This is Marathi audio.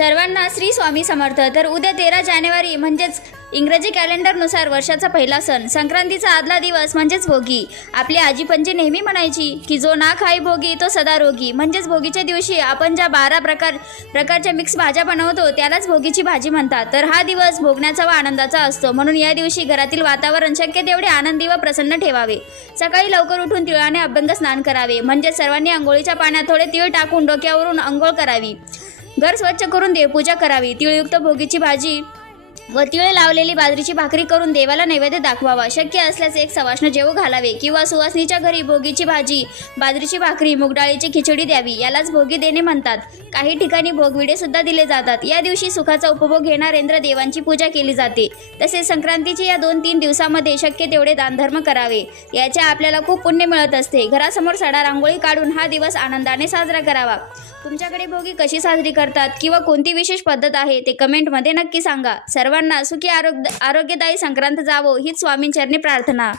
सर्वांना श्री स्वामी समर्थ. तर उद्या 13 जानेवारी म्हणजेच इंग्रजी कॅलेंडरनुसार वर्षाचा पहिला सण संक्रांतीचा आदला दिवस म्हणजेच भोगी. आपली आजी पणजी नेहमी म्हणायची की जो ना खाई भोगी तो सदा रोगी. म्हणजेच भोगीच्या दिवशी आपण ज्या 12 प्रकारच्या मिक्स भाज्या बनवतो त्यालाच भोगीची भाजी म्हणतात. तर हा दिवस भोगण्याचा व आनंदाचा असतो, म्हणून या दिवशी घरातील वातावरण शक्य तेवढे आनंदी व प्रसन्न ठेवावे. सकाळी लवकर उठून तिळाने अभ्यंग स्नान करावे. म्हणजे सर्वांनी अंघोळीच्या पाण्यात थोडे तीळ टाकून डोक्यावरून अंघोळ करावी. घर स्वच्छ करून देवपूजा करावी. तिळयुक्त भोगीची भाजी व तिळ लावलेली बाजरीची भाकरी करून देवाला नैवेद्य दाखवावा. शक्य असल्यास एक सवाष्ण जेवू घालावे किंवा सुवासनीच्या घरी भोगीची भाजी, बाजरीची भाकरी, मुगडाळीची खिचडी द्यावी. यालाच भोगी देणे म्हणतात. काही ठिकाणी भोगविडे सुद्धा दिले जातात. या दिवशी सुखाचा उपभोग घेणाऱ्या इंद्र देवांची पूजा केली जाते. तसेच संक्रांतीच्या या 2-3 दिवसामध्ये शक्य तेवढे दानधर्म करावे. याचे आपल्याला खूप पुण्य मिळत असते. घरासमोर सडा रांगोळी काढून हा दिवस आनंदाने साजरा करावा. तुमच्याकडे भोगी कशी साजरी करतात किंवा कोणती विशेष पद्धत आहे ते कमेंटमध्ये नक्की सांगा. सर्वांना सुखी आरोग्यदायी संक्रांत जावो हीच स्वामींचरणी प्रार्थना.